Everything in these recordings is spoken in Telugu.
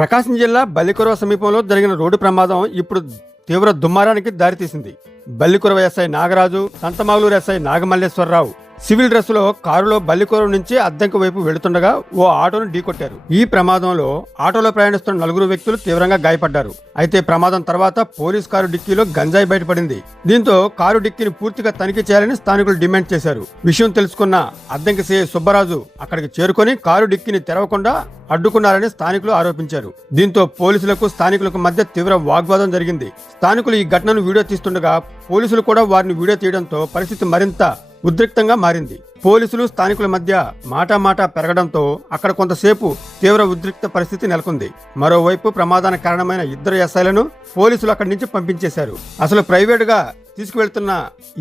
ప్రకాశం జిల్లా బల్లికొరవ సమీపంలో జరిగిన రోడ్డు ప్రమాదం ఇప్పుడు తీవ్ర దుమ్మారానికి దారితీసింది. Ballikurava SI Nagaraju, Santhamaguluru SI Nagamalleswararao civil డ్రెస్సులో కారులో బల్లికొరవ నుంచి అద్దెంకు వైపు వెళుతుండగా ఓ ఆటోను ఢీకొట్టారు. ఈ ప్రమాదంలో ఆటోలో ప్రయాణిస్తున్న 4 వ్యక్తులు తీవ్రంగా గాయపడ్డారు. అయితే ప్రమాదం తర్వాత పోలీస్ కారు డిక్కీలో గంజాయి బయటపడింది. దీంతో కారు డిక్కీని పూర్తిగా తనిఖీ చేయాలని స్థానికులు డిమాండ్ చేశారు. విషయం తెలుసుకున్న అద్దెంకి సిఐ సుబ్బరాజు అక్కడికి చేరుకొని కారు డిక్కీని తెరవకుండా అడ్డుకున్నారని స్థానికులు ఆరోపించారు. దీంతో పోలీసులకు స్థానికులకు మధ్య తీవ్ర వాగ్వాదం జరిగింది. స్థానికులు ఈ ఘటనను వీడియో తీస్తుండగా పోలీసులు కూడా వారిని వీడియో తీయడంతో పరిస్థితి మరింత ఉద్రిక్తంగా మారింది. పోలీసులు స్థానికుల మధ్య మాటా పెరగడంతో అక్కడ కొంతసేపు తీవ్ర ఉద్రిక్త పరిస్థితి నెలకొంది. మరోవైపు ప్రమాదానికి కారణమైన 2 ఎస్ఐలను పోలీసులు అక్కడి నుంచి పంపించేశారు. అసలు ప్రైవేటుగా తీసుకువెళ్తున్న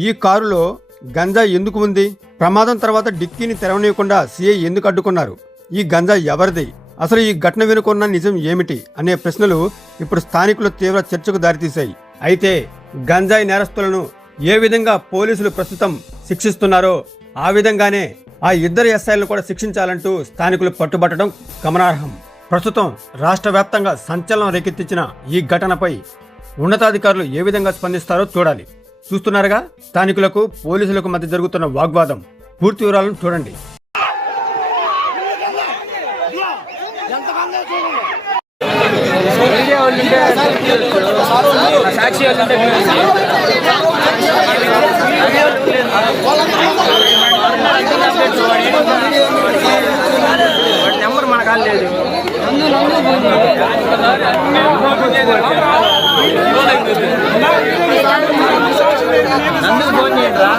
ఈ కారులో గంజాయి ఎందుకు ఉంది? ప్రమాదం తర్వాత డిక్కీని తెరవనీయకుండా సిఐ ఎందుకు అడ్డుకున్నారు? ఈ గంజాయి ఎవరిది? అసలు ఈ ఘటన వెనుకున్న నిజం ఏమిటి అనే ప్రశ్నలు ఇప్పుడు స్థానికులు తీవ్ర చర్చకు దారితీశాయి. అయితే గంజాయి నేరస్తులను ఏ విధంగా పోలీసులు ప్రస్తుతం శిక్షిస్తున్నారో ఆ విధంగానే ఆ 2 ఎస్ఐలను కూడా శిక్షించాలంటూ స్థానికులు పట్టుబట్టడం గమనార్హం. ప్రస్తుతం రాష్ట్ర వ్యాప్తంగా సంచలనం రేకెత్తించిన ఈ ఘటనపై ఉన్నతాధికారులు ఏ విధంగా స్పందిస్తారో చూడాలి. చూస్తున్నారుగా స్థానికులకు పోలీసులకు మధ్య జరుగుతున్న వాగ్వాదం. పూర్తి వివరాలను చూడండి. నెంబర్ మన కాదు లేదు. నందుకు ఫోన్ చేయండిరా.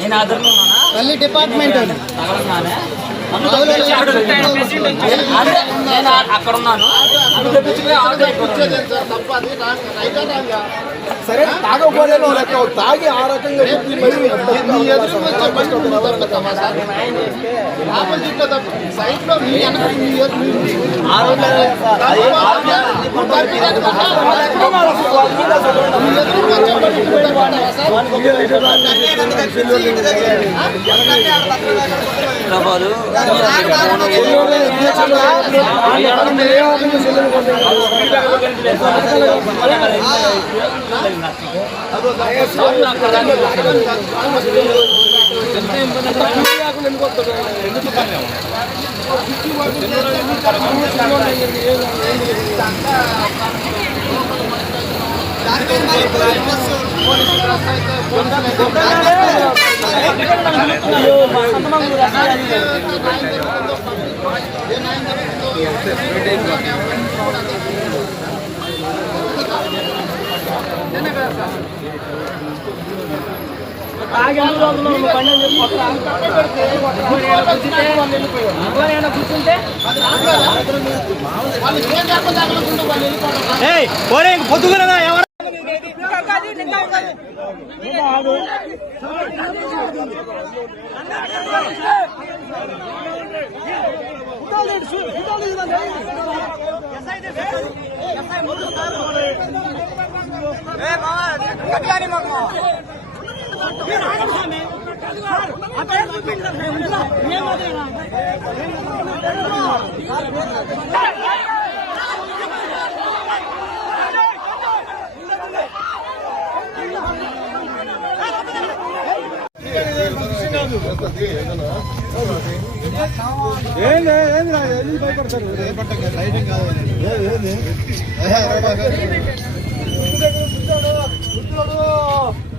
నేను అదర్లో డిపార్ట్మెంట్ అక్కడ ఉన్నాను. సరే తాగకపోలేను తాగి ఆ రకంగా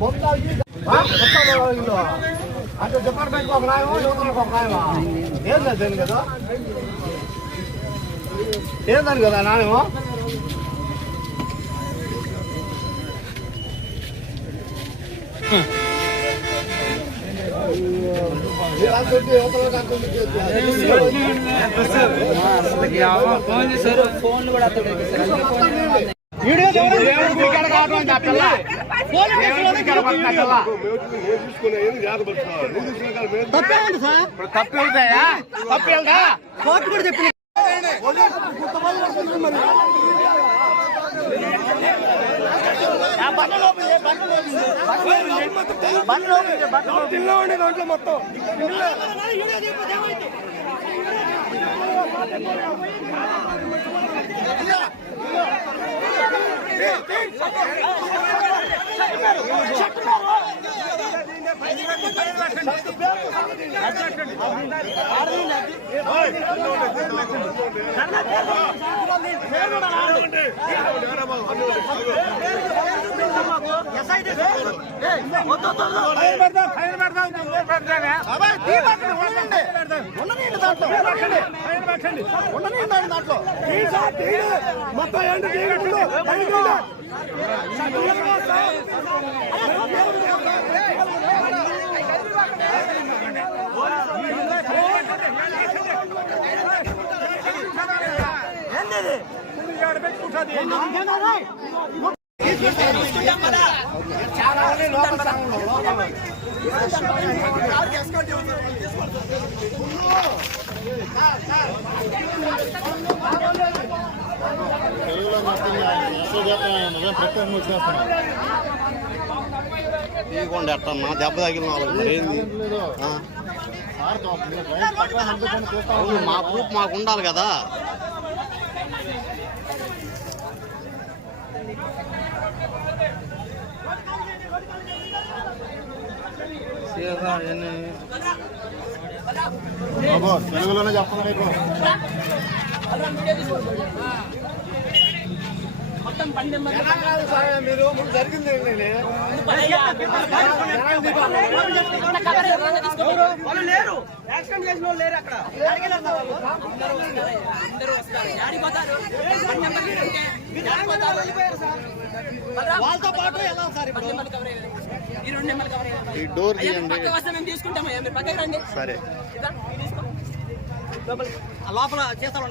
పొద్దుగా ఎవరు అంటే డిపార్ట్మెంట్ ఒక రాయమా యువతలకు ఒక రాయమా ఏం లేదు కదా ఏందని కదా నానేమో ఫోన్ చేశారు, ఫోన్లు కూడా కోర్టు కూడా చెప్పి దాంట్లో మొత్తం మొత్తం తీయకుండా ఎట్టన్నా దెబ్బ తగిలిన వాళ్ళకి మరేంది మా ప్రూఫ్ మాకు ఉండాలి కదా. తెలుగులోనే చెప్తున్నా మీరు ముందు జరిగింది లేరు, యాక్సిడెంట్ చేసిన వాళ్ళు లేరు అక్కడ. వాళ్ళతో పాటు ఎలా సార్ ఈ డోర్ తీయండి. తీసుకుంటాం, పక్కకి రండి. సరే లోపల చేస్తాను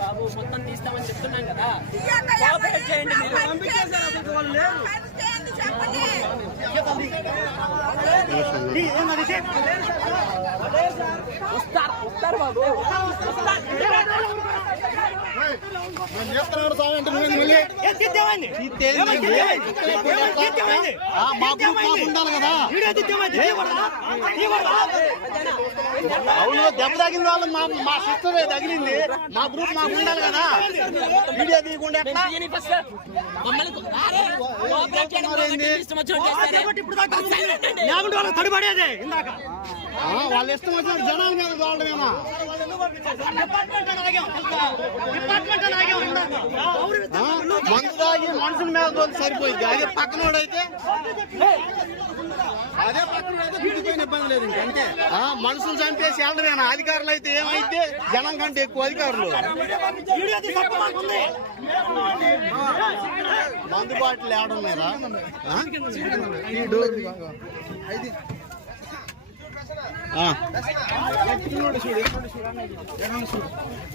బాబు, మొత్తం తీస్తామని చెప్తున్నాం కదా, కోఆపరేట్ చేయండి. మీరు పంపించేసారు, అసలు వాళ్ళు లేరు. వస్తారు బాబు, ఉండాలి కదా. అవును, దెబ్బ తగిలిన వాళ్ళు మా సిస్టర్ తగిలింది, మా గ్రూప్ మాకు ఉండాలి కదా. వీడియో తీయకుండా తడిపడేదే ఇందాక వాళ్ళు ఇష్టం వచ్చిన జనాల మీద వాళ్ళమేమో. మందు తాగి మనుషుల మీద తోలి సరిపోయింది. అదే పక్కనోడైతే బిడ్డిపోయిన ఇబ్బంది లేదు. ఇంకంటే మనుషులు చంపేసి వెళ్ళడమేనా. అధికారులు అయితే ఏమైతే జనం కంటే ఎక్కువ అధికారులు. మందు బాటిల్ ఏడున్నారా?